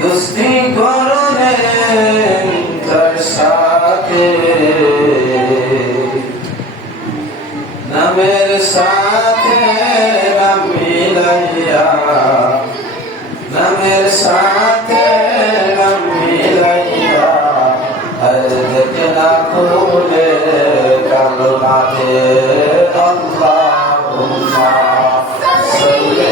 দুস্তি করলেন তার সাথে নামের সাথে নাম মিলাইয়া নামের সাথে নাম মিলাইয়া আর দেখে না খুলে কালমাতে আল্লাহুম্মা সাল্লি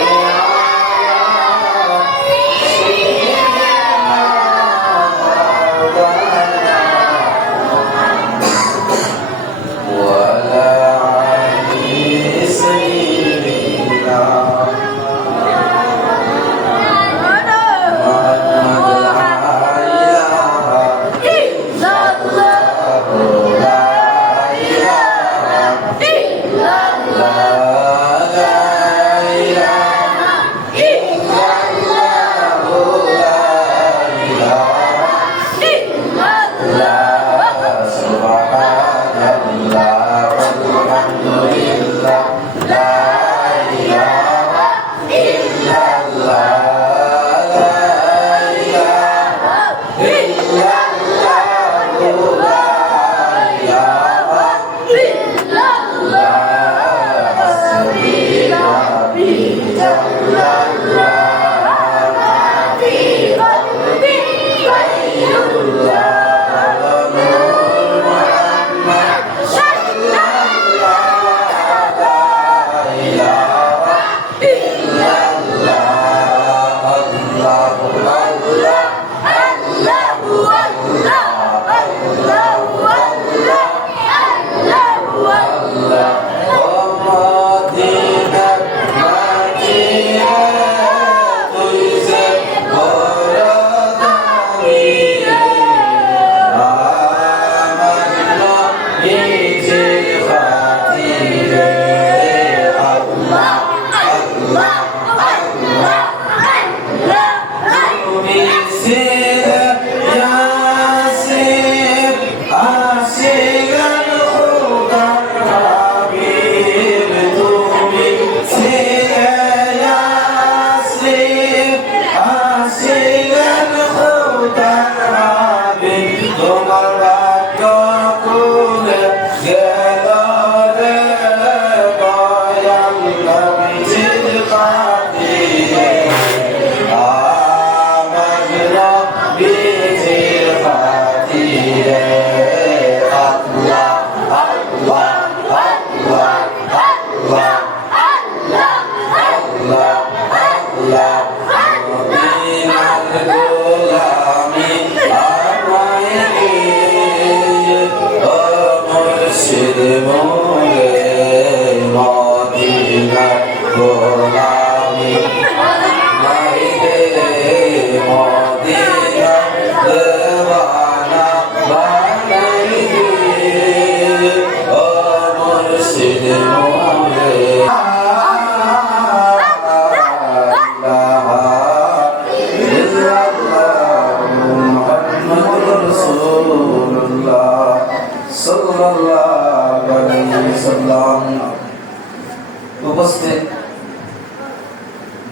উপস্থিত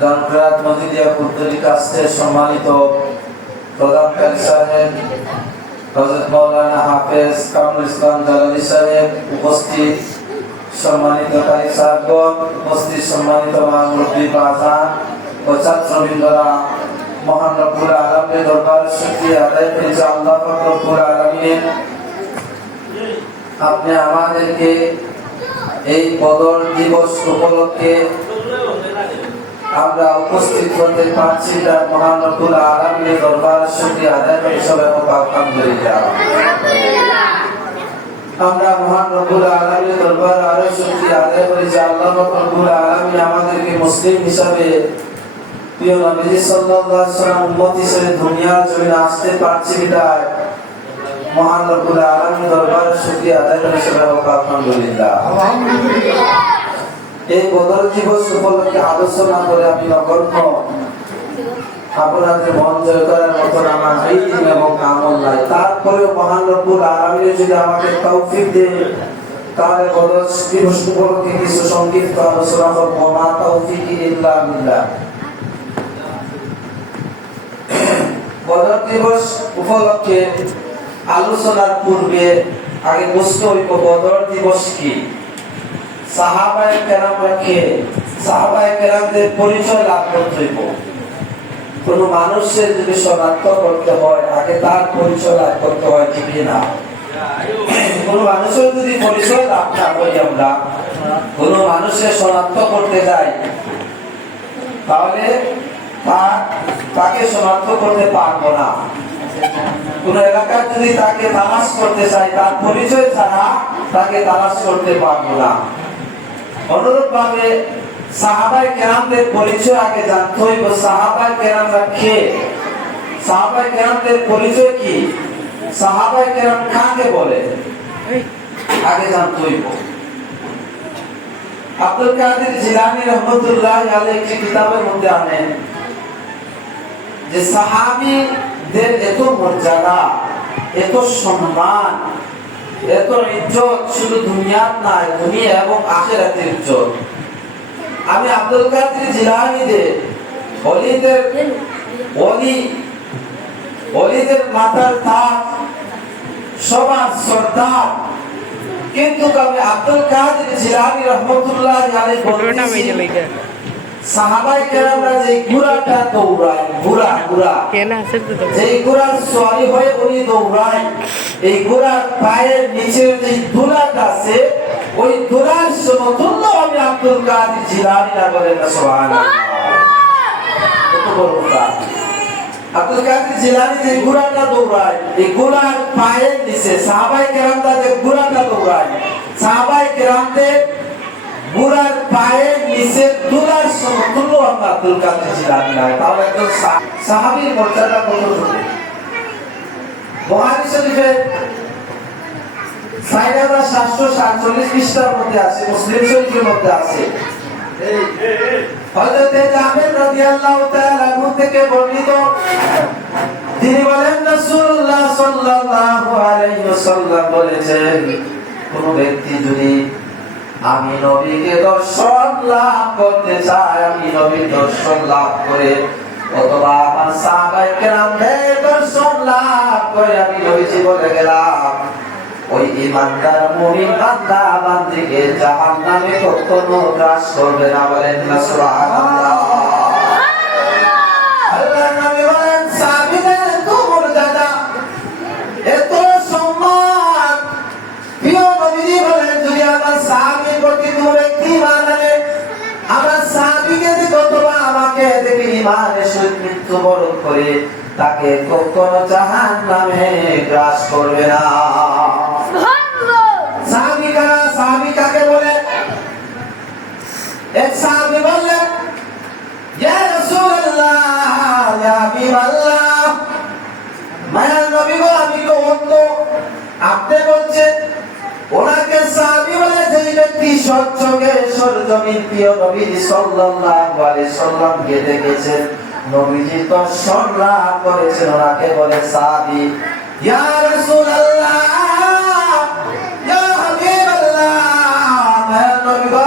গানগ্রাত মহিদিয়া পুত্তলি কাছে সম্মানিত প্রধানকারী সাহেব হযরত মাওলানা হাফেজ কামরুল ইসলাম জালালি সাহেব, উপস্থিত সম্মানিত কারি সাহেবগণ, উপস্থিত সম্মানিত মুরব্বী বাজান ও ছাত্রবৃন্দরা, মহান রব্বুল আলামিনের দরবারে শুকরিয়া আদায় করি যে আল্লাহ পাক রব্বুল আলামিন আপনি আমাদেরকে এই বদর দিবস উপলক্ষে আমরা উপস্থিত হতে পারছি, তার মহান রব্বুল আলামিনের দরবারে শুকরিয়া আদায় করি সবাই আলহামদুলিল্লাহ। আমরা মহান রব্বুল আলামিনের দরবারে আরো শুকরিয়া আদায় করি যে আল্লাহ পাক রব্বুল আলামিন আমাদেরকে মুসলিম হিসাবে প্রিয় নবী সাল্লাল্লাহু আলাইহি ওয়াসাল্লাম উম্মত হিসেবে দুনিয়ার জমিনে আসতে পারছি বিদায় মহান রব্বুল আলামিনের দরবারে শুকরিয়া আদায় করে সবাই বলি আলহামদুলিল্লাহ। এই বদর দিবস উপলক্ষে আলোচনা করে আমি নগণ্য আপনাদের মন জয় করার মতো আমার ইলম এবং আমল নাই। তারপরেও মহান রব্বুল আলামিন যদি আমাকে তৌফিক দেন তাহলে বদর দিবস উপলক্ষে কিছু সংক্ষিপ্ত আলোচনা করব। মা তৌফিক ইল্লা বিল্লাহ। বদর দিবস উপলক্ষে আলোচনার পূর্বে আগে বুঝতে হইব বদর দিবস কি। সাহাবায়ে কেরামরা কে? সাহাবায়ে কেরামদের পরিচয় লাভ করতে হইব। কোন মানুষের যদি শনাক্ত করতে হয় আগে তার পরিচয় লাভ করতে হয়, ঠিক না? কোন মানুষের যদি পরিচয় লাভ না করি, আমরা কোন মানুষের শনাক্ত করতে যাই তাহলে তাকে শনাক্ত করতে পারবো না। কোন এলাকায় যদি তাকে তালাশ করতে চাই তার পরিচয় ছাড়া তাকে তালাশ করতে পারবো না। অনুরূপ ভাবে সাহাবায়ে কেরামদের পরিচয় আগে জানতে হইব। সাহাবায়ে কেরামরা কে? সাহাবায়ে কেরামদের পরিচয় কি? সাহাবায়ে কেরাম কাকে বলে আগে জানতে হইব। আব্দুল কাদের জিলানী রাহমাতুল্লাহ আলাইহি একটি কিতাবের মধ্যে আনেন যে সাহাবীদের এত মর্যাদা, এত সম্মান, এত ইজ্জত শুধু দুনিয়ার নয়, দুনিয়া এবং আখিরাতের ইজ্জত। আমি আব্দুল কাদের জিলানীদের ওলিদের মাথার তাজ, সবার সর্দার, কিন্তু আমি আব্দুল কাদের জিলানী রাহমাতুল্লাহ আলাইহি বলতেছি সাহাবায়ে কেরামরা যে ঘোড়াটা দৌড়ায়, ঘোড়া যে ঘোড়ার সওয়ারি হয়ে উনি দৌড়ায়, এই ঘোড়ার পায়ের নিচের যে ধুলাটা আছে ওই ধুলার সমতুল্য আমি আব্দুল কাদের জিলানী না বলেন না সুবহানাল্লাহ। কত বড় কথা! আব্দুল কাদের জিলানী যে ঘোড়াটা দৌড়ায় এই ঘোড়ার পায়ের নিচে সাহাবায়ে কেরামরা যে ঘোড়াটা দৌড়ায়, সাহাবায়ে কেরামদের ঘোড়ার পায়ের নিচে ধুলার সমতুল্য আমরা আব্দুল কাদের জিলানী না। তাহলে একজন সাহাবীর মর্যাদা কতটুকু? বুখারী শরীফে 4747 পৃষ্ঠার মধ্যে আছে, মুসলিম শরীফের মধ্যে আছে। হযরত জাবের রাদিয়াল্লাহু তাআলা আনহু থেকে বর্ণিত, তিনি বলেন রাসূলুল্লাহ সাল্লাল্লাহু আলাইহি ওয়াসাল্লাম বলেছেন, কোন ব্যক্তি যদি আমি নবীকে দর্শন লাভ করতে চায়, আমি নবীর দর্শন লাভ করে অথবা আমার সাহাবায়ে কেরামদের দর্শন লাভ করে আমি নবীজি বলে গেলাম, ওই ইমানদার মুমিন বান্দা বান্দিকে জাহান্নামে কখনো গ্রাস করবে না। বলেন না সুবহানাল্লাহ। আল্লাহর নবী বলেন সাহাবীদের এত মর্যাদা, এত সম্মান, প্রিয় নবীজি বলেন যদি আমার সাহাবীর প্রতি কোনো ব্যক্তি ঈমান আনে, আমার সাহাবীকে দেখে অথবা আমাকে দেখে ঈমানের সহিত মৃত্যুবরণ করে তাকে কখনো জাহান্নামে গ্রাস করবে না। সাহাবী কাকে বলে? এক সাহাবী বললেন, ইয়া রাসূলুল্লাহ, ইয়া হাবিবাল্লাহ, মায়ার নবী গো, আমি তো অন্ধ। আপনি বলছেন ওনাকে সাহাবী বলে যেই ব্যক্তি সচ্চকে সরজমিন প্রিয় নবী সাল্লাল্লাহু আলাইহি সাল্লামকে দেখেছেন, নবীজি দর্শন লাভ করেছেন, ওনাকে বলে সাহাবী। ইয়া রাসূলুল্লাহ, ইয়া হাবিবাল্লাহ, মায়ার নবী গো,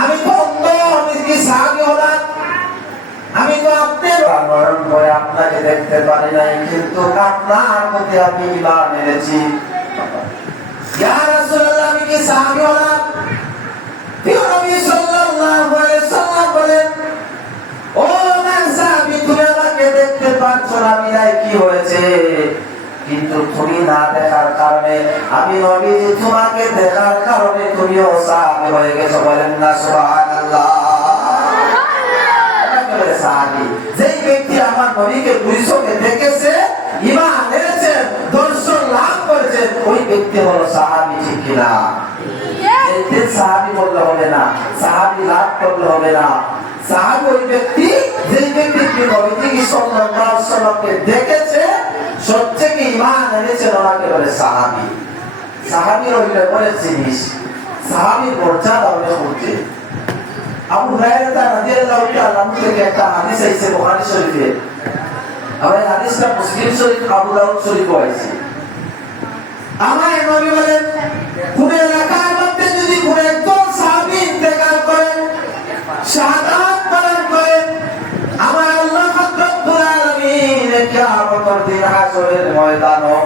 আমি তো অন্ধ, আমি কি সাহাবী হলাম? আমি তো আপনাকে দেখতে পারি নাই, কিন্তু আপনার প্রতি আমি ঈমান এনেছি। ইয়া রাসূলুল্লাহ, আমি কি সাহাবী হলাম? প্রিয় নবী সাল্লাল্লাহু আলাইহি সাল্লাম বলেন, ও আমার সাহাবী, তুমি আমাকে দেখতে পাচ্ছ না, বিদায় কি হয়েছে? কিন্তু তুমি না দেখার কারণে আমি নবীজি তোমাকে দেখার কারণে তুমিও সাহাবী হয়ে গেছো। বলেন না সুবহানাল্লাহ। সাহাবী যেই ব্যক্তি আমার নবীকে দুই চোখে দেখেছে, ঈমান এনেছে, দর্শন লাভ করেছে, ওই ব্যক্তি হলো সাহাবী, ঠিক কিনা? এই সাহাবী বললে হবে না, সাহাবী লাভ করলে হবে না। সাহাবী ওই ব্যক্তি যেই ব্যক্তি নবীজি সাল্লাল্লাহু আলাইহি ওয়াসাল্লামকে দেখেছে, সত্যি ঈমান এনেছেন ওনাকে বলে সাহাবী। সাহাবীর হইলে অনেক জিনিস, সাহাবীর মর্যাদা অনেক উঠে। আবু হুরায়রা রাদিয়াল্লাহু তাআলা আনহু থেকে একটা হাদিস আছে বুখারী শরীফে, আর এই হাদিসটা মুসলিম শরীফ, আবু দাউদ শরীফে আছে। আমার নবী বলেন, কোন এলাকার মধ্যে যদি কোন একজন সাহাবী ইন্তেকাল করেন, শাহাদাত বরণ করেন, আমার আল্লাহ রব্বুল আলামিন কিয়ামতের দিন হাসরের ময়দানে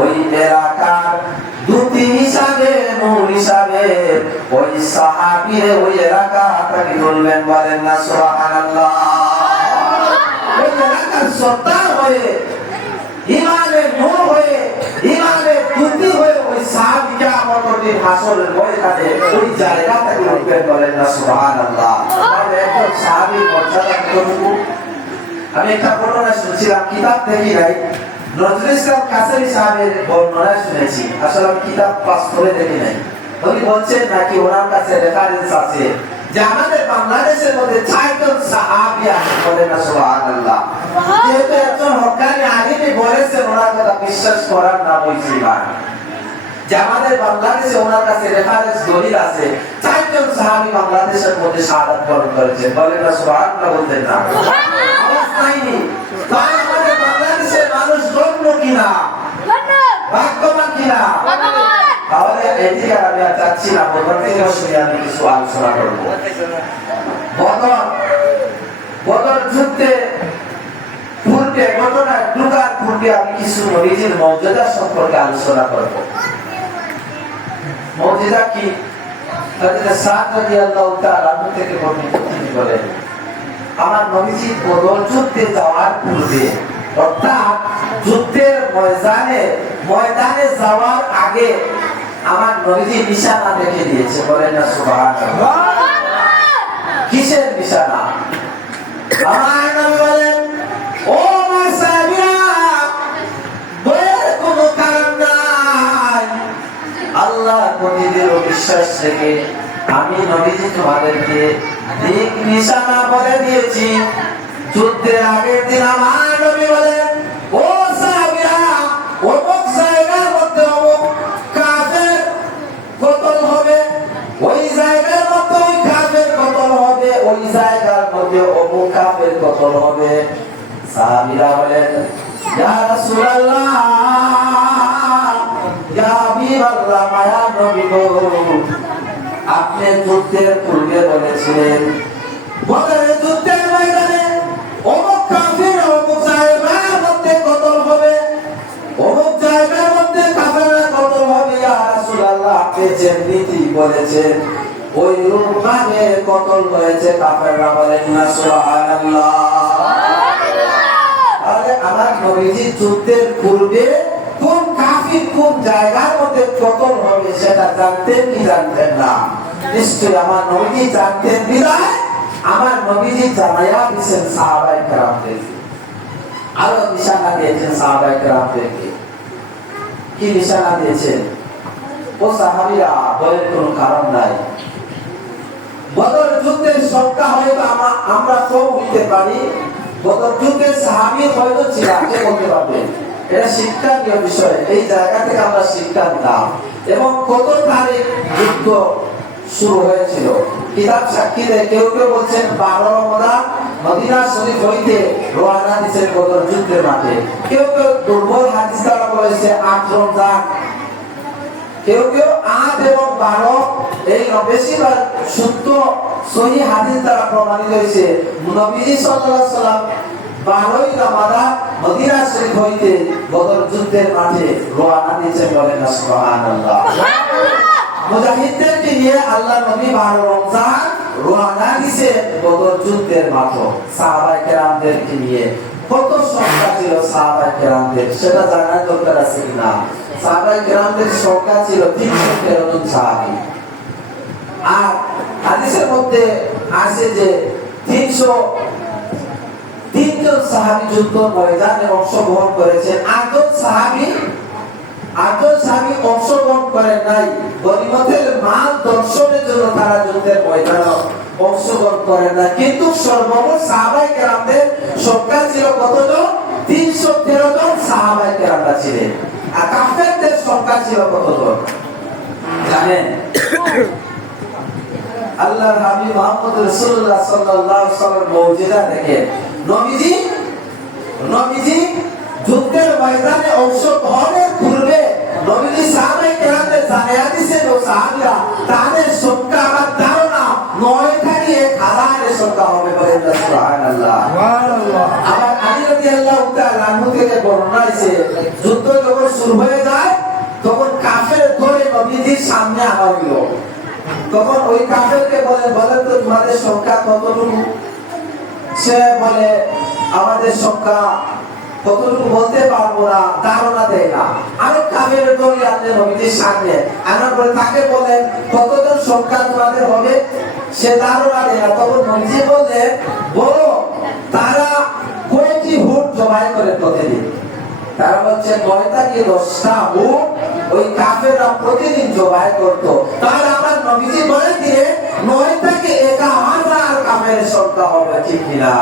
ওই এলাকার দুটি হিসাবে, নূর হিসাবে ওই সাহাবীর ওই এলাকাটাকে বলবেন, বলেন না সুবহানাল্লাহ। ওই এলাকার সত্তার হয়ে, ইমানের নূর হয়ে, ইমানের দুটি হয়ে ওই সাহাবী কিয়ামতের দিন হাসরের ময়দানে ওই জায়গাটাকে বলবেন, বলেন না সুবহানাল্লাহ। তাহলে একজন সাহাবীর মর্যাদা কতটুকু? আমি একটা ঘটনা শুনছিলাম, কিতাব দেখি নাই, নজরুল ইসলাম কাসেমি সাহেবের বর্ণনা শুনেছি, আসলে আমি কিতাব পাস করে দেখি নাই। উনি বলছেন নাকি ওনার কাছে রেফারেন্স আছে যে আমাদের বাংলাদেশের মধ্যে 4 জন সাহাবী আছেন, বলেন না সুবহানাল্লাহ। যেহেতু একজন হক্কানি আলিম বলেছেন, ওনার কথা বিশ্বাস করার নাম হইছে ঈমান। যে আমাদের বাংলাদেশে ওনার কাছে রেফারেন্স দলিল আছে, 4 জন সাহাবী বাংলাদেশের মধ্যে শাহাদাত বরণ করেছেন, বলেন না সুবহানাল্লাহ। বলতেন না আওয়াজ নাইনি। তাই আমাদের বাংলাদেশের মানুষ ধন্য কিনা, ভাগ্যবান কিনা? তাহলে এদিকে আমি আর যাচ্ছি না, বদর থেকে শুনে আমি কিছু আলোচনা করব। বদর যুদ্ধে পূর্বে ঘটনা ঢুকার পূর্বে আমি কিছু নবীজির মর্যাদা সম্পর্কে আলোচনা করব। মর্যাদা কি? হযরত সাদ রাদিয়াল্লাহু তাআলা আনহু থেকে বর্ণিত, তিনি বলেন, আমার নবীজি বদর যুদ্ধে যাওয়ার পূর্বে, অর্থাৎ যুদ্ধের ময়দানে যাওয়ার আগে আমার নবীজি নিশানা দেখে দিয়েছে, বলেন না সুবহানাল্লাহ। কিসের নিশানা? আমার নবী বলেন, ও আমার সাহাবীরা, ভয়ের কোনো কারণ নাই, আল্লাহর প্রতি দৃঢ় বিশ্বাস রেখে আমি নবীজি তোমাদেরকে দিক নিশানা বলে দিয়েছি। যুদ্ধের আগের দিন আমার নবী বলেন, ও সাহাবীরা, অমুক জায়গার মধ্যে অমুক কাফের কতল হবে, ওই জায়গার মধ্যে ওই কাফের কতল হবে, ওই জায়গার মধ্যে অমুক কাফের কতল হবে। সাহাবীরা বলেন, ইয়া রাসূলুল্লাহ, ইয়া হাবিবাল্লাহ, মায়ার নবী গো, আপনি যুদ্ধের পূর্বে বলেছিলেন বদরের যুদ্ধের ময়দানে অমুক কাফির অমুক জায়গার মধ্যে কতল হবে, অমুক জায়গার মধ্যে কাফেররা কতল হবে। ইয়া রাসূলুল্লাহ, আপনি যেমনি বলেছেন ওই রূপভাবে কতল হয়েছে কাফেররা, বলেন না সুবহানাল্লাহ। তাহলে আমার নবীজি যুদ্ধের পূর্বে কোন কাফির কোন জায়গার মধ্যে কতল হবে সেটা জানতেন কি জানতেন না? নিশ্চয়ই আমার নবীজি জানতেন বিধায় আমার নবীজি জানাইয়া দিয়েছেন সাহাবায়ে কেরামদেরকে, আরো নিশানা দিয়েছেন সাহাবায়ে কেরামদেরকে। কি নিশানা দিয়েছেন? ও সাহাবীরা, ভয়ের কোনো কারণ নাই। বদর যুদ্ধের সংখ্যা হয়তো আমরা কম হইতে পারি, বদর যুদ্ধের সাহাবী হয়তো ছিল, কে বলতে পারবেন? এটা শিক্ষণীয় বিষয়, এই জায়গা থেকে আমরা শিক্ষা নিলাম। এবং কত তারিখ যুদ্ধ শুরু হয়েছিল কিতাব সাক্ষী দেয়। কেউ কেউ বলছেন 12 রমজান মদিনা শরীফ হইতে রওনা দিয়েছেন বদর যুদ্ধের মাঠে। কেউ কেউ দুর্বল হাদিস দ্বারা বলেছে 8 রমজান, কেউ কেউ 8 এবং 12, এই বেশিরভাগ শুদ্ধ সহিহ হাদিস দ্বারা প্রমাণিত হয়েছে নবীজি সাল্লাল্লাহু আলাইহি ওয়াসাল্লাম 12ই রমাদান মদিনা শরীফ হইতে বদর যুদ্ধের মাঠে রওনা দিয়েছেন, বলেন না সুবহানাল্লাহ। মুজাহিদদেরকে নিয়ে আল্লাহ নবী 12 রমজান রওনা দিয়েছেন বদর যুদ্ধের মাঠে সাহাবায়ে কেরামদেরকে নিয়ে। কত সংখ্যা ছিল সাহাবায়ে কেরামদের সেটা জানার দরকার আছে কিনা? সাহাবায়ে কেরামদের সংখ্যা ছিল 313 জন সাহাবী। আর হাদিসের মধ্যে আছে যে 303 জন সাহাবী যুদ্ধ ময়দানে অংশগ্রহণ করেছেন। 8 জন সাহাবী অংশগ্রহণ করেন নাই, গনিমতের মাল দর্শনের জন্য তারা যুদ্ধের ময়দানে অংশগ্রহণ করেন না। কিন্তু সর্বমোট সাহাবায়ে কেরামদের সংখ্যা ছিল কতজন? 313 জন সাহাবায়ে কেরামরা ছিলেন। আর কাফেরদের সংখ্যা ছিল কতজন জানেন? আল্লাহর হাবিব মুহাম্মদ রাসূলুল্লাহ সাল্লাল্লাহু আলাইহি ওয়াসাল্লাম মুজিজা দেখে নবীজি যুদ্ধের ময়দানে অংশগ্রহণের পূর্বে নবীজি সাহাবায়ে কেরামদের জানিয়ে দিয়েছেন ও সাহাবীরা তাদের সংখ্যা আমার ধারণা 9 থেকে 1000 এর সংখ্যা হবে বলেন সুবহানাল্লাহ। সুবহানাল্লাহ। আবার আলী রাদিয়াল্লাহু তাআলা আনহু থেকে বর্ণনা আছে যুদ্ধ যখন শুরু হয়ে যায় তখন কাফের ধরে নবীজির সামনে আনা হলো। তখন ওই কাফেরকে বলে তো তোমাদের সংখ্যা কতটুকু? সে বলে আমাদের সংখ্যা কতটুকু বলতে পারবো না, ধারণা দেয় না। আরো কাফের দল আনলে নবীজির সামনে আনার পরে তাকে বলেন কতজন সংখ্যা তোমাদের হবে? সে ধারণা দেয় না। তখন নবীজি বললেন বলো তারা কয়টি হুট জবাই করে প্রতিদিন? তারা বলছে 9 থেকে 10টা হুট ওই কাফেররা প্রতিদিন জবাই করতো। তাহলে আমার নবীজি বলে দিয়ে 9 থেকে 1000 কাফের সংখ্যা হবে, ঠিক কিনা?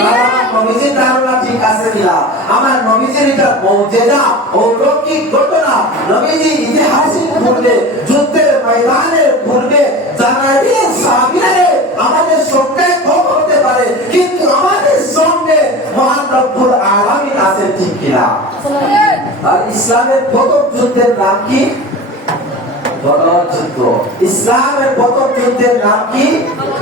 তাহলে আমার নবীজির ধারণা ঠিক আছে কিনা? আমার নবীজির এটা মুজিজা অলৌকিক ঘটনা। নবীজি ইতিহাসিক পূর্বে যুদ্ধের ময়দানের পূর্বে জানাইলেন সাহাবীরা আমাদের সংখ্যা কম হতে পারে কিন্তু আমাদের সঙ্গে মহান রব্বুল আলামিন আছেন, ঠিক কিনা? আর ইসলামের প্রথম যুদ্ধের নাম কি? বদর যুদ্ধ। ইসলামের প্রথম যুদ্ধের নাম কি?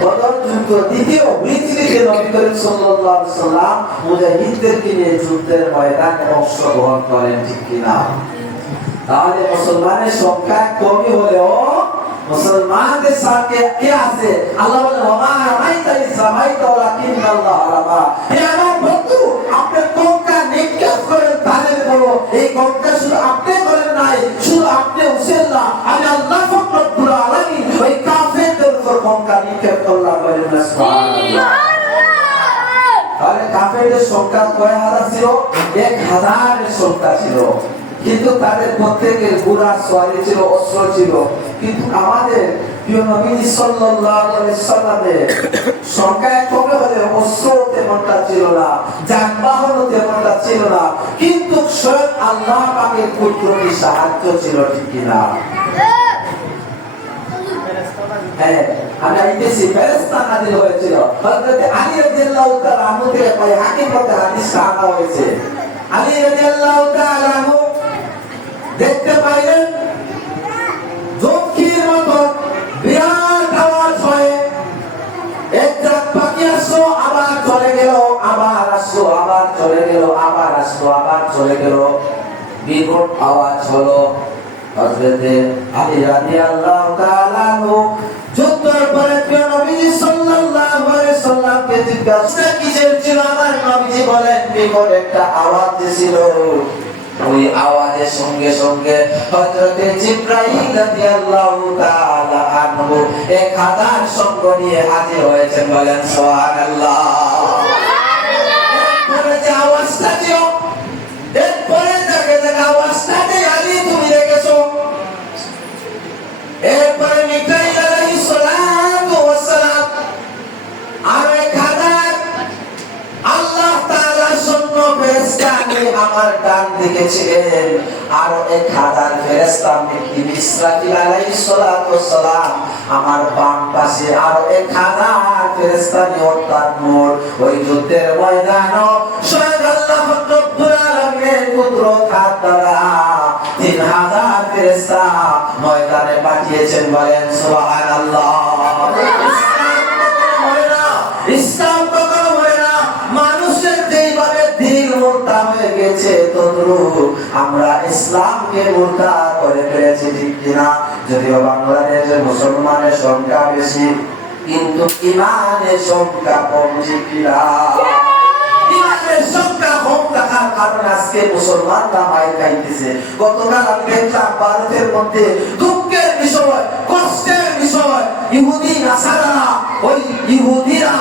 বদর যুদ্ধ। দ্বিতীয় পৃথিবীতে নবী করিম সাল্লাল্লাহু আলাইহি ওয়াসাল্লাম মুজাহিদদেরকে নিয়ে যুদ্ধের ময়দানে অংশগ্রহণ করেন, ঠিক কিনা? তাহলে মুসলমানের সংখ্যা কমই হলেও মুসলমানদের সাথে কে আছে? আল্লাহ বলেন ওমা রামাইতা ইয রামাইতা ওয়ালাকিন্নাল্লাহ রামা। হে আমার বন্ধু আপনি কঙ্কা নিক্ষেপ করেন তাদের বলো এই কঙ্কা শুধু আপনি করেন নাই, শুধু আপনি উসেন না, আমি আল্লাহ রব্বুল আলামিন ওই কাফেরদের উপর কঙ্কা নিক্ষেপ করলাম বলেন সুবহানাল্লাহ। তাহলে কাফেরদের সংখ্যা কয় হাজার ছিল? 1000 এর সংখ্যা ছিল। কিন্তু তাদের প্রত্যেকের ঘোড়া সওয়ারি ছিল, অস্ত্র ছিল। কিন্তু আমাদের প্রিয় নবীজি সাল্লাল্লাহু আলাইহি সাল্লামের সংখ্যা কম হলে অস্ত্র তেমনটা ছিল না, যানবাহন তেমনটা ছিল না, কিন্তু স্বয়ং আল্লাহ পাকের কুদরতি সাহায্য ছিল, ঠিক কিনা? হ্যাঁ, আমরা ইতিহাসে ফেরেশতা নাযিল হয়েছিল। হযরত আলী রাদিয়াল্লাহু তাআলা আনহু থেকে হাকিম মতে হাদিস আনা হয়েছে। আলী রাদিয়াল্লাহু তাআলা আনহু দেখতে পাইলেন জোঁকির মতো বিরাট আওয়াজ হয়ে এক জাত পাখি আসলো, আবার চলে গেল, আবার আসলো, আবার চলে গেল, আবার আসলো, আবার চলে গেল। বিকট আওয়াজ হলো। হযরত আলী রাদিয়াল্লাহু তাআলা আনহু যুদ্ধের পরে প্রিয় নবীজি সাল্লাল্লাহু আলাইহি সাল্লামকে জিজ্ঞাসা কিসের ছিল? আমার নবীজি বলেন বিকট একটা আওয়াজ ছিল। ওই আওয়াজের সঙ্গে সঙ্গে হযরত জিবরাইল রাদিয়াল্লাহু তাআলা আনহু 1000 সঙ্গ নিয়ে হাজির হয়েছেন বলেন সুবহানাল্লাহ। এরপরে যে আওয়াজটা ছিল, এরপরে যে আওয়াজটা আলী তুমি দেখেছো। এরপরে মিকাইল আলাইহিস সালাতু ওয়াস সালাম আর 1000 আল্লাহ তাআলার জন্য ফেরেশতা আমার ডান দিকে ছিলেন, আর 1000 ফেরেশতা ইসরাফিল আলাইহিস সালাতু ওয়াস সালাম আমার বাম পাশে, আর 1000 ফেরেশতা অর্থাৎ মোট ওই যুদ্ধের ময়দানে স্বয়ং আল্লাহ রব্বুল আলামিনের কুদরত হাত দ্বারা 3000 ফেরেশতা ময়দানে পাঠিয়েছেন বলেন সুবহানাল্লাহ। ইসলাম কখনো মরে না। মানুষের যেইভাবে দিল মোটা হয়ে গেছে তদ্রূপ আমরা ইসলামকে মোটা করে ফেলেছি, ঠিক কিনা? যদিও বাংলাদেশে মুসলমানের সংখ্যা বেশি কিন্তু ইমানের সংখ্যা কম, ঠিক কিনা? ইমানের সংখ্যা কম থাকার কারণে আজকে মুসলমানরা মাইর খাইতেছে। গতকাল আমি দেখলাম ভারতের মধ্যে দুঃখের বিষয়, কষ্টের বিষয়, ইহুদি নাসারারা, ওই ইহুদিরা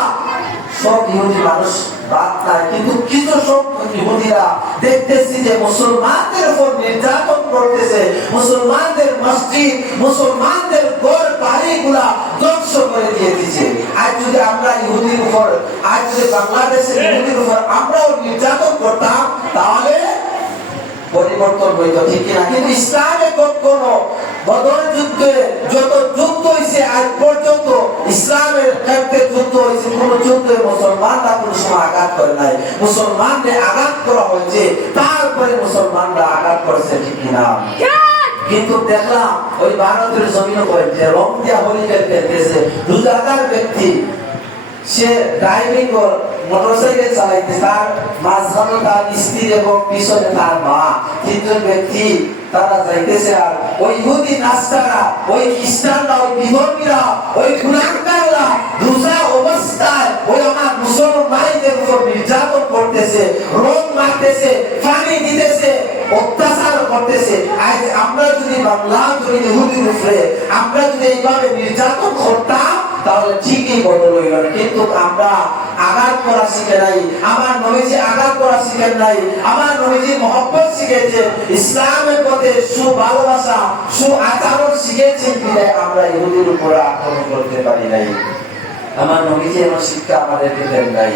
সব ইহুদি মানুষ বাদ নাই, কিন্তু কিছু সংখ্যক ইহুদিরা দেখতেছি যে মুসলমানদের উপর নির্যাতন করতেছে, মুসলমানদের মসজিদ, মুসলমানদের ঘর বাড়িগুলা ধ্বংস করে দিয়ে দিচ্ছে। আজ যদি আমরা ইহুদির উপর, আজ যদি বাংলাদেশের ইহুদির উপর আমরাও নির্যাতন করতাম তাহলে পরিবর্তন হইতো, ঠিক কিনা? কিন্তু ইসলামে কখনো বদর যুদ্ধে যত যুদ্ধ হয়েছে আজ পর্যন্ত ইসলামের ক্ষেত্রে যুদ্ধ হয়েছে, কোন যুদ্ধে মুসলমানরা কোন সময় আঘাত করে নাই। মুসলমানদের আঘাত করা হয়েছে, তারপরে মুসলমানরা আঘাত করেছে, ঠিক কিনা? কিন্তু দেখলাম ওই ভারতের জমিন করে যে রং দিয়া হোলি খেলতেছে রোজাদার ব্যক্তি, সে ড্রাইভিং মোটরসাইকেল চালাইতে, তার মাঝখানে তার স্ত্রী এবং পিছনে তার মা, তিনজন ব্যক্তি তারা যাইতেছে। আর ওই ইহুদি নাস্তারা, ওই খ্রিস্টানরা, ওই বিধর্মীরা, ওই কুলাঙ্গাররা রোজা অবস্থায় ওই আমার মুসলমান ভাইদের উপর নির্যাতন করতেছে, রং মারতেছে, পানি দিতেছে, অত্যাচার করতেছে। আজ আমরা যদি বাংলা যদি ইহুদির উপরে আমরা যদি এইভাবে নির্যাতন করতাম তাহলে ঠিকই বদল হইল। কিন্তু আমরা আঘাত করা শিখে নাই, আমার নবীজি আঘাত করা শিখেন নাই, আমার নবীজি মহব্বত শিখেছেন, ইসলামের পথে সুভালোবাসা, সুআচরণ শিখেছেন বিধায় আমরা ইহুদির উপর আক্রমণ করতে পারি নাই। আমার নবীজি এমন শিক্ষা আমাদেরকে দেন নাই।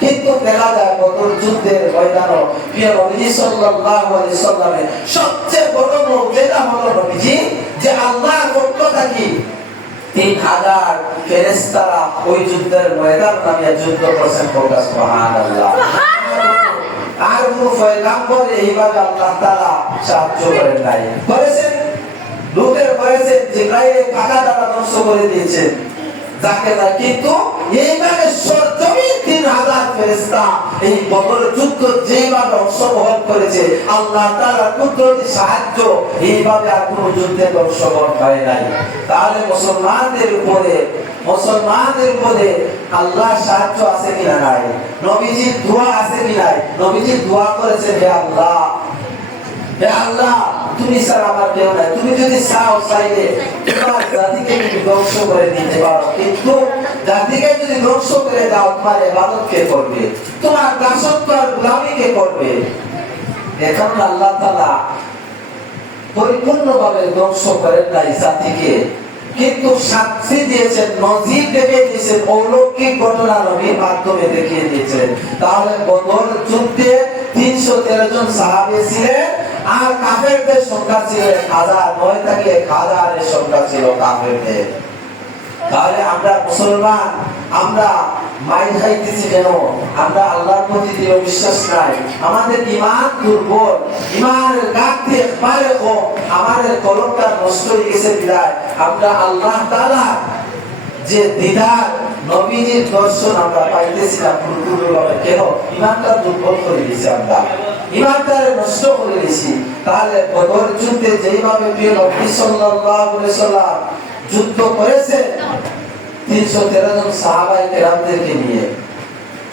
কিন্তু দেখা যায় বদর যুদ্ধের ময়দানে প্রিয় নবীজি সাল্লাল্লাহু আলাইহি সাল্লামের সবচেয়ে বড় মুজিজা হলো নবীজি যে আল্লাহর পক্ষ থেকে 3000 ফেরেশতারা ওই যুদ্ধের ময়দান নামিয়ে যুদ্ধ করেছেন। সুবহানাল্লাহ। আর কোন পয়গম্বর এইভাবে আল্লাহ তাআলা সাহায্য করেন নাই। করেছেন লূতের করেছেন, জিবরাইল পাখাটা ধ্বংস করে দিয়েছেন যাকে না, কিন্তু এইভাবে সরজমিন 3000 ফেরেশতা এই বদর যুদ্ধ যেভাবে অংশগ্রহণ করেছে আল্লাহ তাআলার কুদরতি সাহায্য এইভাবে আর কোন যুদ্ধে অংশগ্রহণ হয় নাই। তাহলে মুসলমানদের উপরে আল্লাহর সাহায্য আছে কিনা নাই? নবীজির দোয়া আছে কি নাই? নবীজি দোয়া করেছেন, হে আল্লাহ, হে আল্লাহ, তুমি ছাড়া আমার কেউ নাই, তুমি যদি চাও চাইলে তোমার জাতিকে তুমি ধ্বংস করে দিতে পারো, কিন্তু জাতিকে যদি ধ্বংস করে দাও তোমার ইবাদত কে করবে? তোমার দাসত্ব আর গোলামি কে করবে? এখন আল্লাহ তাআলা পরিপূর্ণভাবে ধ্বংস করেন নাই জাতিকে, কিন্তু সাক্ষী দিয়েছেন, নজির দেখিয়ে দিয়েছেন, অলৌকিক ঘটনা নবীর মাধ্যমে দেখিয়ে দিয়েছেন। তাহলে বদর যুদ্ধে 313 জন সাহাবী ছিলেন, আর কাফেরদের সংখ্যা ছিল 1000, 9 থেকে 1000 এর সংখ্যা ছিল কাফেরদের। তাহলে আমরা মুসলমান, আমরা মাইর খাইতেছি কেন? আমরা আল্লাহর প্রতি দৃঢ় বিশ্বাস নাই, আমাদের ঈমান দুর্বল, ঈমানের ঘাটতি একবারে কম, আমাদের কলমটা নষ্ট হয়ে গেছে বিধায় আমরা আল্লাহ তাআলা যে দিদার নবীজির দর্শন আমরা পাইতেছি না পূর্ণভাবে। কেন? ঈমানটা দুর্বল করে দিয়েছি, আমরা ঈমানটারে নষ্ট করে দিয়েছি। তাহলে বদর যুদ্ধে যেইভাবে প্রিয় নবী সাল্লাল্লাহু আলাইহি সাল্লাম যুদ্ধ করেছে 313 জন সাহাবায়ে কেরামদেরকে নিয়ে,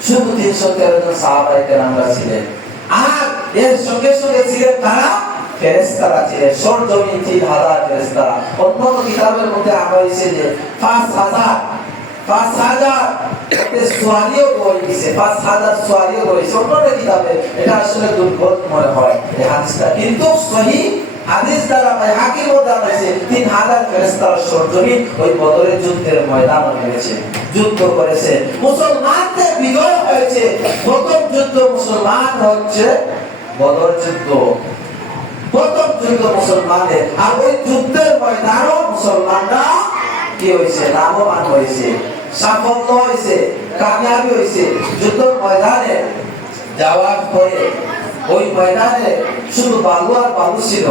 শুধু 313 জন সাহাবায়ে কেরামরা ছিলেন, আর এর সঙ্গে সঙ্গে ছিলেন তারা ফেরেশতারা ছিলেন, সরজমিন 3000 ফেরেশতারা। অন্য কিতাবের মধ্যে আমরা হইছে যে 5000 সোয়ালিও বলেছে, 5000 সোয়ালিও বলেছে অন্য কিতাবে। এটা আসলে দুর্বল মনে হয় এই হাদিসটা, কিন্তু সহিহ হাদিস দ্বারা হাকিম দ্বারা হয়েছে 3000 ফেরেশতার সরজমিন ওই বদরের যুদ্ধের ময়দানে নেমেছে, যুদ্ধ করেছে, মুসলমানদের বিজয় হয়েছে। প্রথম যুদ্ধ মুসলমান হচ্ছে বদর যুদ্ধ, প্রথম যুদ্ধ মুসলমানদের, আর ওই যুদ্ধের ময়দানও মুসলমানরা কি হয়েছে? লাভবান হয়েছে, সাফল্য হয়েছে, কামিয়াবি হয়েছে। যুদ্ধের ময়দানে যাওয়ার পরে ওই ময়দানে শুধু বালু আর বালু ছিল,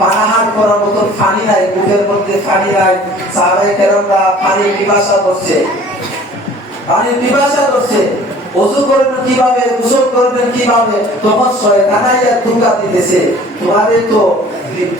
পানাহার করার মতো পানি নাই, বুকের মধ্যে পানি নাই। সাহাবায়ে কেরামরা পানির পিপাসা করছে, ওযু করবেন কিভাবে, গোসল করবেন কিভাবে? তখন শয়তান আইয়া ধোঁকা দিতেছে,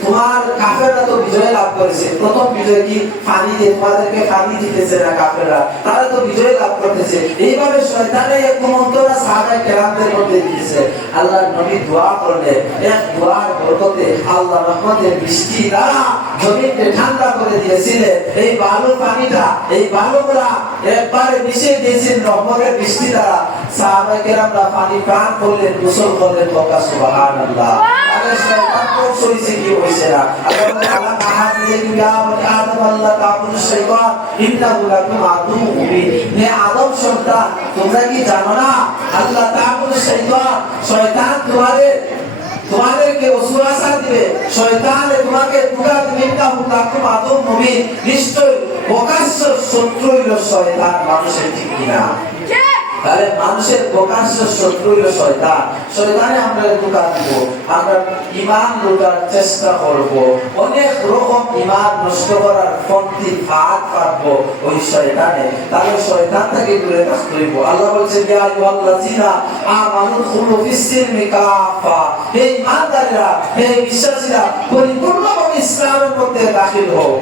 তোমার কাফেররা তো বিজয় লাভ করেছে, প্রথম বিজয় কি পানি দিয়ে তোমাদেরকে পানি দিতেছে না কাফেররা, তারা তো বিজয় লাভ করতেছে। এইভাবে শয়তানের এক মন্ত্রটা সাহাবায়ে কেরামদের মধ্যে দিতেছে। আল্লাহর নবী দোয়া করলেন, এক দোয়ার বরকতে আল্লাহ রহমতের বৃষ্টি দ্বারা জমিনকে ঠান্ডা করে দিয়েছিলেন। এই বালু পানিটা, এই বালুগুলা একবারে মিশে দিয়েছেন রহমতের বৃষ্টি দ্বারা, সাহাবায়ে কেরামরা পানি পান করলেন, গোসল করলেন, বকা সুবহানাল্লাহ। আরে শয়তান কোন সইছে কি হইছে না। আল্লাহ তাআলা আহাদ দিলেন ইয়া বনি আদম আল্লাহ তাকুল শাইতান ইন্নাহু লাকুম আদুউম মুবিন। হে আদম সন্তান, তোমরা কি জানো না আল্লাহ তাকুল শাইতান, শয়তান তোমাদেরকে ওসওয়াসা দিবে, শয়তান তোমাকে ধোঁকা দিবে। ইন্নাহু লাকুম আদুউম মুবিন, নিশ্চয় প্রকাশ্য শত্রু হইল শয়তান মানুষের, ঠিক কিনা? তাহলে মানুষের প্রকাশ্য শত্রু হইল শয়তান। শয়তানে আমরা ধোঁকা দিব, আমরা ঈমান লুটার চেষ্টা করব, অনেক রকম ঈমান নষ্ট করার পন্থী ফাঁদ পাবো ওই শয়তানে। তাহলে শয়তান থেকে দূরে থাকতে হইব। আল্লাহ বলছেন ইয়া আইয়ুহাল্লাযীনা আমানু দুখুলু ফিস-সিলমি কাফা, হে ঈমানদাররা, হে বিশ্বাসীরা, পরিপূর্ণভাবে ইসলামের মধ্যে দাখিল হও।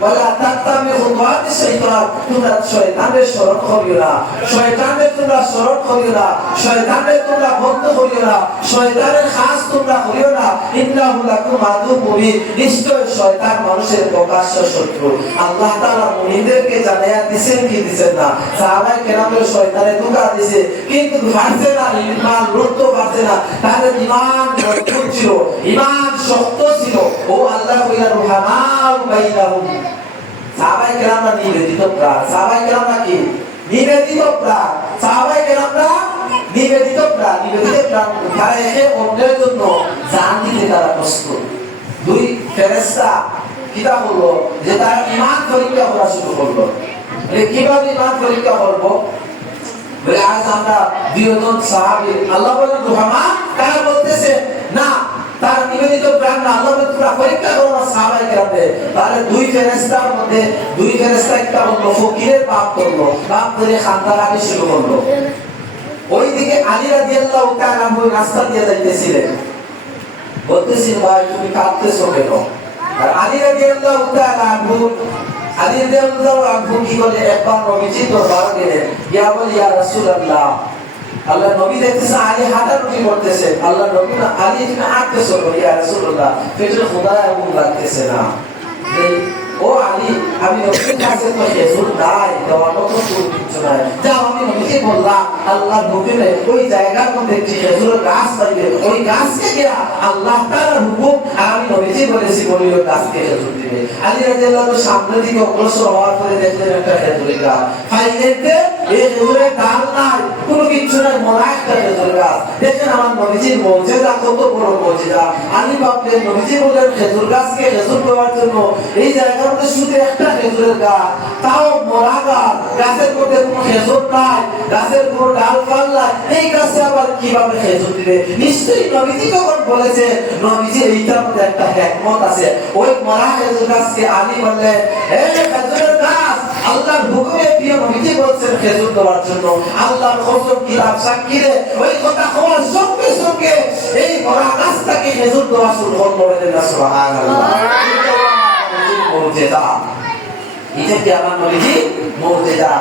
ওয়ালা তাত্তাবিউ খুতুওয়াতি শাইতান, তোমরা শয়তানের শরণ করিও না, শয়তানের তোমরা শরণ করিও না, শয়তানের তোমরা বন্ধু করিও না, শয়তানের খাস তোমরা করিও না। ইন্নাহু লাকুম আদুউম মুবিন, নিশ্চয় শয়তান মানুষের প্রকাশ্য শত্রু। আল্লাহ তাআলা মুমিনদেরকে জানায়া দিবেন কি দিবেন না? সাহাবায়ে কেরামের শয়তানে ধোঁকা দিয়েছে, কিন্তু পারছে না, ঈমান রুদ্ধ পারছে না। তাদের ঈমান মজবুত ছিল, ঈমান শক্ত ছিল। ও আল্লাহ কইলা রুহামাউ বাইনাহুম, সাহাবায়ে কেরামরা নিবেদিত প্রাণ। সাহাবায়ে কেরামরা কি? নিবেদিত প্রাণ। সাহাবায়ে কেরামরা নিবেদিত প্রাণ। নিবেদিত প্রাণ তারা এসে অন্যের জন্য জান দিতে তারা প্রস্তুত। দুই ফেরেশতা কিতা বললো যে তারা ঈমান পরীক্ষা করা শুরু করলো। কিভাবে ঈমান পরীক্ষা করবো? বলে আজ আমরা দুইজন সাহাবী, আল্লাহ বলেন রুহামা, তারা বলতেছে না তার নিবেদিত প্রাণ না, আল্লাহ তোমরা পরীক্ষা করো না সাহাবায়ে কেরামকে। তাহলে দুই ফেরেশতার মধ্যে দুই ফেরেশতা একটা বললো, ফকিরের বাপ করলো, বাপ ধরে খানদার আগে শুরু করলো। ওইদিকে আলী রাদিয়াল্লাহু তাআলা ওই রাস্তা দিয়ে যাইতেছিলেন, বলতেছিল ভাই তুমি কাঁদতেছো কেন? আর আলী রাদিয়াল্লাহু তাআলা আলী রাদিয়াল্লাহু আনহু কি বলে, একবার নবীজি দরবারে গেলেন, ইয়া বলে ইয়া রাসূলুল্লাহ, আল্লাহ নবী দেখতেছে আলী হাঁটাহাঁটি করতেছে, আল্লাহ নবী না আলী তুমি হাঁটতেছো ইয়া রাসূলুল্লাহ, পেটে খোদা আগুন লাগতেছে না? ও আলী, আমি নবীর কাছে তো খেজুর নাই, দেওয়ার মতো কিছু নাই, যাও আমি নবীকে বললাম আল্লাহ নবী ওই জায়গার মধ্যে একটি খেজুরের গাছ পাইবে, ওই গাছকে গিয়া আল্লাহ তাআলার হুকুম আর আমি নবীজি বলেছি বলি ওই গাছকে খেজুর দিবে। আলী রাদিয়াল্লাহু আনহু সামনের দিকে অগ্রসর হওয়ার পরে দেখলেন একটা খেজুরের গাছ, ফাইলেতে এই খেজুরের ডাল নাই, কোনো কিছু নাই, মরা একটা খেজুরের গাছ। দেখেন আমার নবীজির মুজিজা কত বড় মুজিজা। আলী ভাবলেন নবীজি বললেন খেজুর গাছকে খেজুর দেওয়ার জন্য, এই জায়গার মধ্যে শুধু একটা খেজুরের গাছ, তাও মরা গাছ, গাছের মধ্যে কোনো খেজুর নাই, গাছের কোনো ডাল ফাল নাই, এই গাছে আবার কিভাবে খেজুর দিবে? নিশ্চয়ই নবীজি যখন বলেছে নবীজি এইটার মধ্যে একটা হিকমত আছে। ওই মরা খেজুর গাছকে আলী বললেন এই খেজুরের গাছ আল্লাহর হুকুমে প্রিয় নবীজি বলছেন খেজুর দেওয়ার জন্য, আল্লাহর কসম কিতাব সাক্ষী রে, ওই কথা হওয়ার সঙ্গে সঙ্গে এই মরা গাছটাকে খেজুর দেওয়া শুরু করলো। সুবহানাল্লাহ, মুজিজা। এটা কি আমার নবীজি মুজিজা?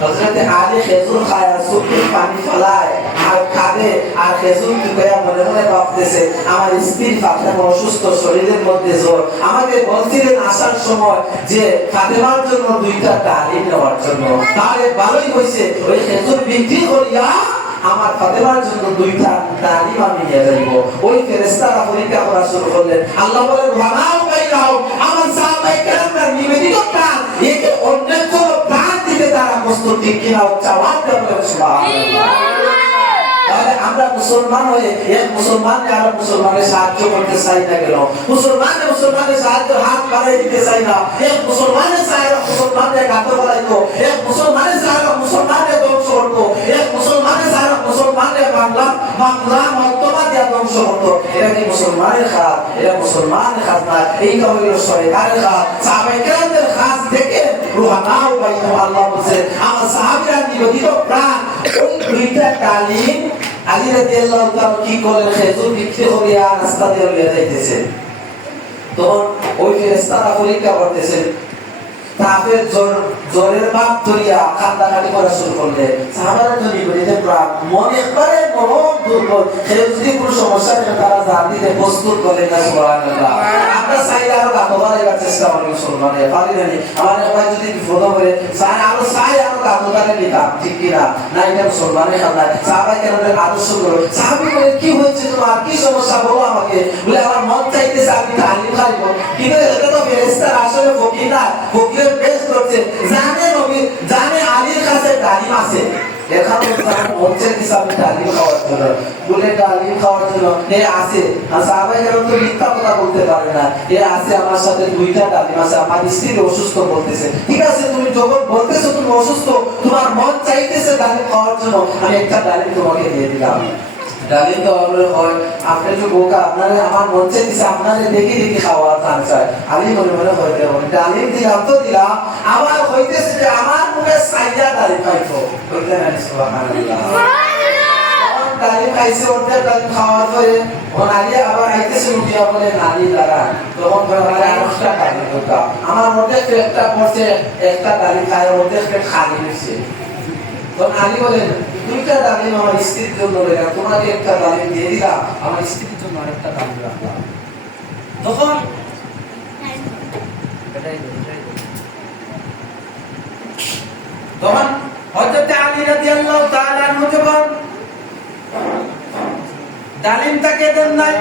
হযরতে আলী খেজুর খায়, চোখের পানি ফেলায় আর খাবে, আর খেজুর টুকরা মনে মনে ভাবতেছে আমার স্ত্রীর ফাতেমা অসুস্থ, শরীরের মধ্যে জ্বর, আমাকে বলছিলেন আসার সময় যে ফাতেমার জন্য দুইটা ডালিম নেওয়ার জন্য, তাহলে ভালোই হয়েছে ওই খেজুর বিক্রি করিয়া আমার ফাতেমার জন্য দুইটা ডালিম আমি নিয়ে যাইব। ওই ফেরেশতারা পরীক্ষা করা শুরু করলেন। আল্লাহ বলেন ওয়ানাও বাইরাও, আমার সাহাবায়ে কেরামরা নিবেদিত প্রাণ, একে অন্যের জন্য প্রাণ দিতে তারা প্রস্তুত, ঠিক কিনা? জবাব দেবেন সুবহানাল্লাহ। তাহলে আমরা মুসলমান হয়ে এক মুসলমানকে আর মুসলমানের সাহায্য করতে চাই না কেন? মুসলমানের সাহায্য হাত বাড়াই দিতে চাই না। এক মুসলমানের সাহায্য মুসলমানকে গাতে বাড়াইতো, এক মুসলমানের সাহায্য মুসলমানকে ধ্বংস করতো, এক মুসলমানের সাহায্য মুসলমানকে বাংলা মর্তবা দিয়া ধ্বংস করতো। এটা কি মুসলমানের কাজ? এটা মুসলমানের কাজ না, এইটা হইল শয়তানের কাজ। সাহাবায়ে কেরামদের কাজ থেকে রুহানাও বাইনা, আল্লাহ বলেন আমার সাহাবীরা নিবেদিত প্রাণ। ওই দুইটা ডালিম আলী রাদিয়াল্লাহু তাআলা কি করলেন? খেজুর বিক্রি করিয়া রাস্তা দিয়ে লইয়া যাইতেছে। তখন ওই ফেরেশতারা পরীক্ষা করতেছেন তাদের জোরের বাপ ধরিয়া কান্দাকাটি করা শুরু করলে সাহাবারা তো নিবৃতে মন একবারে নরম দুর্বল কেউ যদি কোনো সমস্যা থাকে তারা জান দিতে প্রস্তুত করেন না সুবহানাল্লাহ। আমরা চাই আরো গাতবার এবার চেষ্টা করি মুসলমানে পারি না আমার সবাই যদি বিপদ হয়ে চাই আরো গাতবারে নিতাম ঠিক কিনা না এটা মুসলমানে খান্না সাহাবাই কেন আদর্শ করো সাহাবি বলে কি হয়েছে তোমার কি সমস্যা বলো আমাকে বলে আমার মন চাইতেছে আমি তালিম খাইবো কিন্তু এটা তো ফেরেশতার আসলে ফকির না ফকিরের বেশ করছে জানে নবী জানে আলীর কাছে তালিম আছে এখানে হচ্ছে হিসাবে তালিম খাওয়ার জন্য বলে তালিম খাওয়ার জন্য এ আছে আর সাহাবাই কেন তো মিথ্যা কথা বলতে পারে না এ আছে আমার সাথে দুইটা তালিম আছে আমার স্ত্রী অসুস্থ বলতেছে ঠিক আছে তুমি যখন বলতেছো তুমি অসুস্থ তোমার মন চাইতেছে তালিম খাওয়ার জন্য আমি একটা তালিম তোমাকে দিয়ে দিলাম ডালিম তো হয় আপনি তো বোকা আপনারা আমার মন চাইতেছে আপনারা দেখি দেখি খাওয়ার চান চায় আমি মনে মনে হইতে হবে ডালিম দিলাম তো দিলাম আবার হইতেছে যে আমার মুখে সাইয়া ডালিম খাইতো বলতে না সুবহানাল্লাহ ডালিম খাইছে ওদের ডালিম খাওয়ার পরে ও নালি আবার আইতেছে উঠিয়া বলে নালি দাঁড়া তখন বলে আরেকটা ডালিম বোকা আমার মধ্যে একটা পড়ছে একটা ডালিম খায় ওদের খালি হয়েছে তখন আলী বলেন দুইটা ডালিম আমার স্ত্রীর জন্য রেখা তোমাকে একটা ডালিম দিয়ে দিলাম আমার স্ত্রীর জন্য আরেকটা ডালিম রাখলাম তখন তখন হযরত আলী রাদিয়াল্লাহু তাআলা আনহু যখন ডালিমটাকে দেন নাই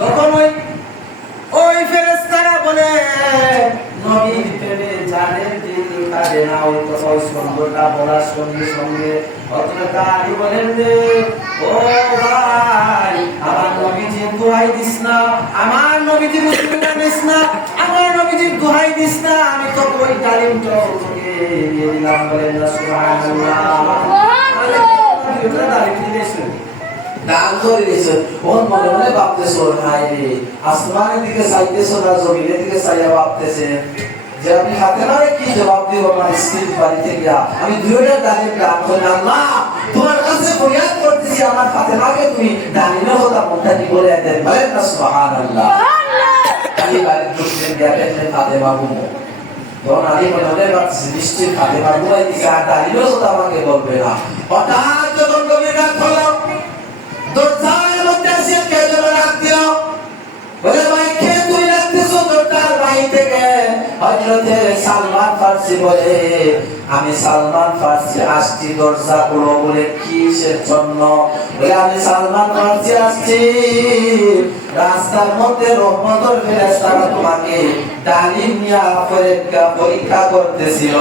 তখন ওই ফেরেশতারা বলে নবীর প্রেমে জানেন তিনি কাঁদে না ওই কথা ওই সুন্দরটা বলার সঙ্গে সঙ্গে হযরত আলী বলেন যে ও ভাই আমার নবীজির দোহাই দিস না আমার নবীজি মুসলমান দিস না আমার নবীজির দোহাই দিস না আমি তো ওই ডালিমটা তোকে দিয়ে দিলাম বলেন না সুবহানাল্লাহ সুবহানাল্লাহ ডালিম দিয়েছেন দান করে দিয়েছেন ওর মনে মনে ভাবতেছ হাই রে আসমানের দিকে চাইতেছো না জমিনের দিকে চাইয়া ভাবতেছে যে আমি হাতে মারে কি জবাব দিব আমার স্ত্রীর বাড়িতে গিয়া আমি দুইটা ডালিম দান করি আল্লাহ তোমার কাছে ফরিয়াদ করতেছি আমার ফাতেমাকে তুমি ডালিমের কথা মুখটাকে বলে দেন বলেন না সুবহানাল্লাহ আমি বাড়ির ঢুকতেন দেখেন ফাতেমা ঘুমো তখন আলী মনে মনে ভাবতেছে নিশ্চয়ই ফাতেমা ঘুমাই দিচ্ছে আর ডালিমের কথা আমাকে বলবে না হঠাৎ যখন গভীর রাত হলো দরজার মধ্যে এসে কে যেন ডাক দিল বলে ভাই কে তুই ডাকতেছো দরজার বাইরে থেকে হযরতে সালমান ফারসি বলে আমি সালমান ফারসি আসছি দরজা খুলো বলে কিসের জন্য বলে আমি সালমান ফারসি আসছি রাস্তার মধ্যে রহমতের ফেরেশতারা তোমাকে ডালিম নিয়ে পরীক্ষা করতেছিল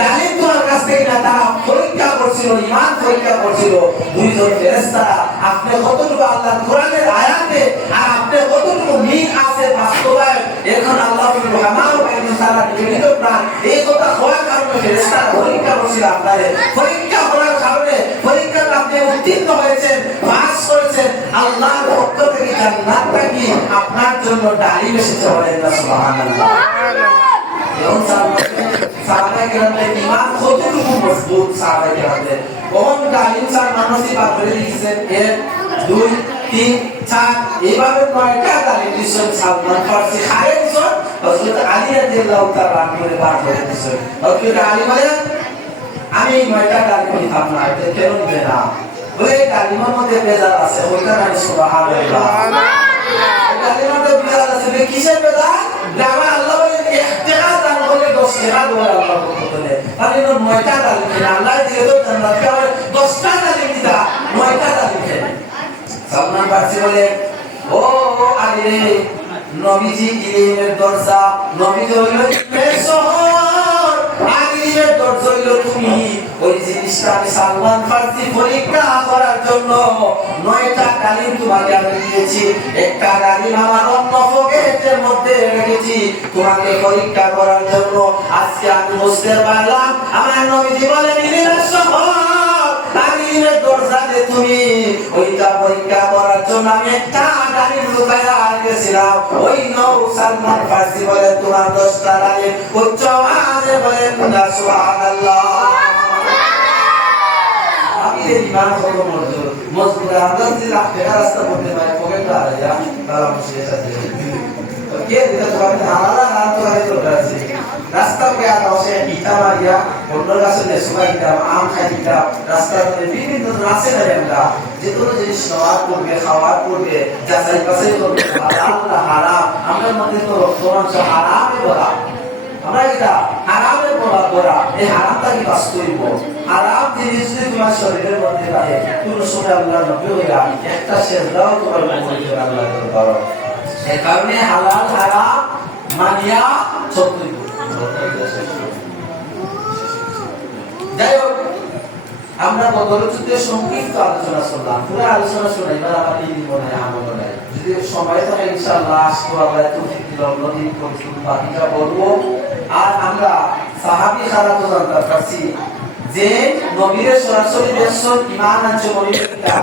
ডালিম তোমার কাছ থেকে না তারা পরীক্ষা করছিল ঈমান পরীক্ষা করছিল দুইজন ফেরেশতারা আপনি কতটুকু আল্লাহর কোরআনের আয়াতে আর আপনি কতটুকু মিল আছে বাস্তবায়ন এখন আল্লাহ বলেন আমার বাইরে সারা জীবিত প্রাণ এই কথা হওয়ার কারণে ফেরেশতারা পরীক্ষা করছিল আপনারে পরীক্ষা করার কারণে পরীক্ষাতে আপনি উত্তীর্ণ হয়েছেন পাস করেছেন আল্লাহর পক্ষ থেকে জান্নাতটা কি আপনার জন্য ডালিম এসেছে বলেন না সুবহানাল্লাহ এবং সাহাবায়ে কেরামের ঈমান কতটুকু মজবুত সাহাবায়ে কেরামের কোন ডালিম স্যার মানুষই বাদ করে দিয়েছেন 1 2 3 4 এইভাবে কয়টা ডালিম দিয়েছেন সালমান ফারসি খাইছেন হযরত আলী রাদিয়াল্লাহু তাআলা আনহুর বাদ করে দিয়েছেন হযরত আলী বলেন আমি নয়টা ডালিম দিতাম না এটা কেন দিবে না ওই ডালিমের মধ্যে বেজার আছে ওইটা না সুবহানাল্লাহ সুবহানাল্লাহ ডালিমের মধ্যে বেজার আছে কিসের বেজার লাগা আল্লাহ বলেন ইহতিরাজ দান করলে 10 টাকা দেওয়া আল্লাহ বলে তাহলে নয়টা ডালিম কিনা আল্লাহ দিয়ে তো জান্নাত পাবে 10টা ডালিম দিতা নয়টা ডালিম খেলে সালমান ফারসি বলে ও আলী রে নবীজি ইলমের দরজা নবীজি হইল ইলমের শহর আলিমের দরজা হইল তুমি ওই জিনিসটা আমি সালমান ফারসি পরীক্ষা করার জন্য 9টা ডালিম তোমাকে আমি দিয়েছি একটা ডালিম আমার অন্য পকেটের মধ্যে রেখেছি তোমাকে পরীক্ষা করার জন্য আজকে আমি বুঝতে পারলাম আমার নবীজি বলেন ইলমের শহর আলিমের দরজা যে তুমি ওইটা পরীক্ষা করার জন্য আমি একটা ডালিম লুকায়া রেখেছিলাম ওই নৌ সালমান ফারসি বলে তোমার 10টা ডালিম উচ্চ আওয়াজে বলেন না সুবহানাল্লাহ আমি এই ঈমান কত মজবুত আল্লাহ দিল আপনি রাস্তা বলতে পারে পকেটটা আয়া তারা মুশকিল আছে কে দিতে পারে আমরা না তো আরে তো আছে রাস্তা গিয়া আছে ইটা মারিয়া অন্য গাছে লেসুকা দিতাম আম খাই দিতাম রাস্তার মধ্যে বিভিন্ন আছে না আমরা যে কোনো জিনিস নেওয়ার করবে খাওয়ার করবে যাচাই বাছাই করবে হালাল না হারাম আমাদের মধ্যে তো রক্তমাংস হারামে বলা আমরা এটা হারামের বলা করা এই হারামটা কি বাস করিব হারাম জিনিস যদি তোমার শরীরের মধ্যে থাকে কোন সময় আল্লাহ নবী হইয়া একটা সেজদাও তোমার মধ্যে আল্লাহ করবে এই কারণে হালাল হারাম মানিয়া চলতে যাই হোক আমরা বদর যুদ্ধের সংক্ষিপ্ত আলোচনা শুনলাম পুরো আলোচনা শুনে এবার আমার এই মনে আমল নাই যদি সময় থাকে ইনশাআল্লাহ আসবো আমরা তৌফিক দিলাম নদী পরিশুদ্ধ বাকিটা বলবো আর আমরা সাহাবী খারা তো জানতে পারছি যে নবীর সরাসরি দেখছো ঈমান আছে নবীরা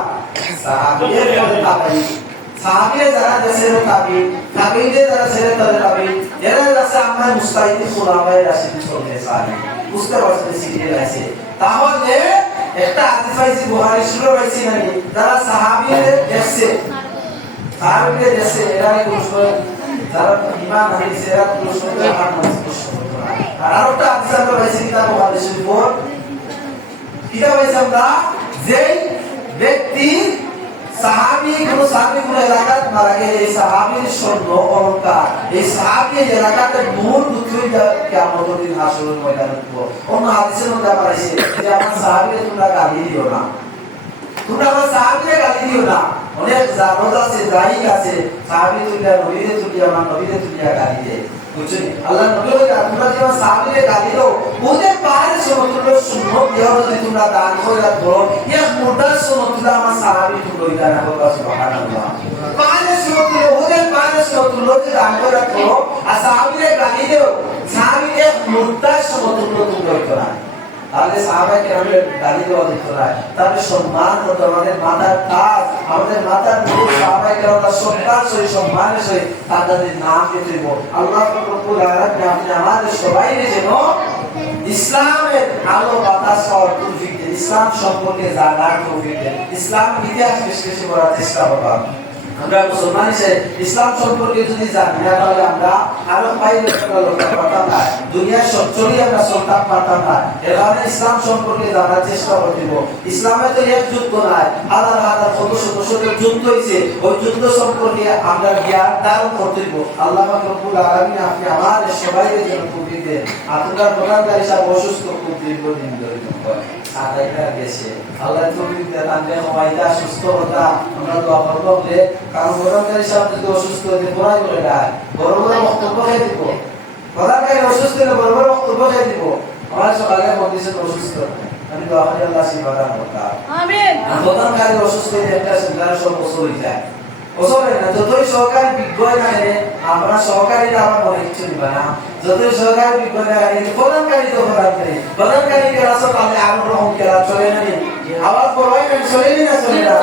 সাহাবীদের তাবাই সাহাবীরা যারা দেশের তাবি তাবিদের যারা ছেড়ে তাদের তাবি এরা আছে আমরা মুস্তাহিদ খুলাফায়ে রাশিদিন চলতে চাই বুঝতে পারছেন সিরিয়াল আছে তাহলে একটা হাদিস পাইছি বুখারী শরীফে পাইছি নাকি যারা সাহাবীদের দেখছে সাহাবীদের দেখছে এরা যারা ঈমান আনছে এরা প্রশ্নটা আর প্রশ্ন আর আরেকটা হাদিস আমরা পাইছি কিতাব বুখারী শরীফের কিতাব পাইছি আমরা যে ব্যক্তি সাহাবী কোন সাহাবী কোন এলাকাত মারা গেলে এই সাহাবীর স্বর্ণ অলংকার এই সাহাবী এলাকাতে নূর দুধই কিয়ামতের দিন হাসরের ময়দানে উঠবো অন্য হাদিসের মধ্যে আবার আছে যে আমার সাহাবীকে তোমরা গালি দিও না তোমরা আমার সাহাবীকে গালি দিও না অনেক জানোজ আছে দায়ী আছে সাহাবী তুলিয়া নবীরে তুলিয়া আমার নবীরে তুলিয়া গালি দেয় বুঝছেন আল্লাহ নবী বলে তোমরা যে আমার সাহাবীকে গালি দাও ওদের পায়ের সমতুল্য সুন্নত দেওয়া যদি তোমরা দান করে রাখো এক মোটা সমতুল্য আমার সাহাবী তোমরা দান করো সুবহানাল্লাহ পায়ের সমতুল্য ওদের পায়ের সমতুল্য যে দান করে রাখো আর সাহাবীকে গালি দাও সাহাবী এক মোটা সমতুল্য তোমরা দান তাহলে সাহাবায়ে কেরামের গালি দেওয়া যেত না তাহলে সম্মান করতে আমাদের মাথার কাজ আমাদের মাথার মধ্যে সাহাবায়ে কেরামরা সম্মান সহিত সম্মানের সহিত তাদের নাম দেব আল্লাহ রব্বুল আলামিন আপনি আমাদের সবাইকে যেন ইসলামের আলো বাতাস পাওয়ার তৌফিক দেন ইসলাম সম্পর্কে জানার তৌফিক দেন ইসলাম ইতিহাস বিশ্লেষণ করার চেষ্টা করব আমরা মুসলমান হিসেবে ইসলাম সম্পর্কে যদি জানি না তাহলে আমরা আরো বাইরে পারতাম না দুনিয়ার সচ্চরি আমরা চলতে পারতাম না এর কারণে ইসলাম সম্পর্কে জানার চেষ্টা করব ইসলামে তো এক যুদ্ধ নাই হাজার হাজার শত শত শত যুদ্ধ হয়েছে ওই যুদ্ধ সম্পর্কে আমরা জ্ঞান ধারণ করতে হইব আল্লাহ পাক রব্বুল আলামিন আপনি আমাদের সবাইকে যেন তৌফিক দেন আপনার প্রধানকারী সাহেব অসুস্থ খুব দীর্ঘদিন ধরে আদায়টা গেছে আল্লাহ তৌফিক দেন আমরা হওয়াইটা সুস্থ হতা আমরা দোয়া করব যে কারণ প্রধানকারী সাহেব যদি অসুস্থ হতে পড়াই করে দেয় বড় বড় বক্তব্য খেয়ে দিব প্রধানকারী অসুস্থ হলে বড় বড় বক্তব্য খেয়ে দিব আমার সকালে মন্দিরে অসুস্থ আমি দোয়া করি আল্লাহ শিফাদান করতা আমিন প্রধানকারী অসুস্থ হলে একটা সুন্দর সব বছর হয়ে যায় ওসবে না যতই সহকারী বিজ্ঞ না আমরা সহকারীরা আমার মনে কিছু নিবা না যতই সহকারী বিজ্ঞ না প্রধানকারী তো প্রধানকারী ক্লাস তাহলে আরো রকম ক্লাস চলে না আবার পড়াই না চলে না চলে না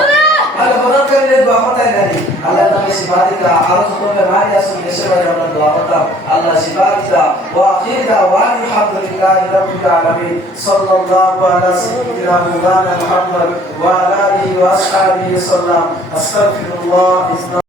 আল্লাহ প্রধানকারীদের দোয়া করতে জানি আল্লাহ তাআলা শিফাদিকা আরো যত বেমারি আছে দেশে বাইরে আমরা দোয়া করতাম আল্লাহ শিফাদিকা ওয়া আখিরা ওয়া আলহামদুলিল্লাহি রাব্বিল আলামিন সাল্লাল্লাহু আলা সাইয়্যিদিনা মাওলানা মুহাম্মদ ওয়া আলা আলিহি ওয়া আসহাবিহি সাল্লাম আস্তাগফিরুল্লাহ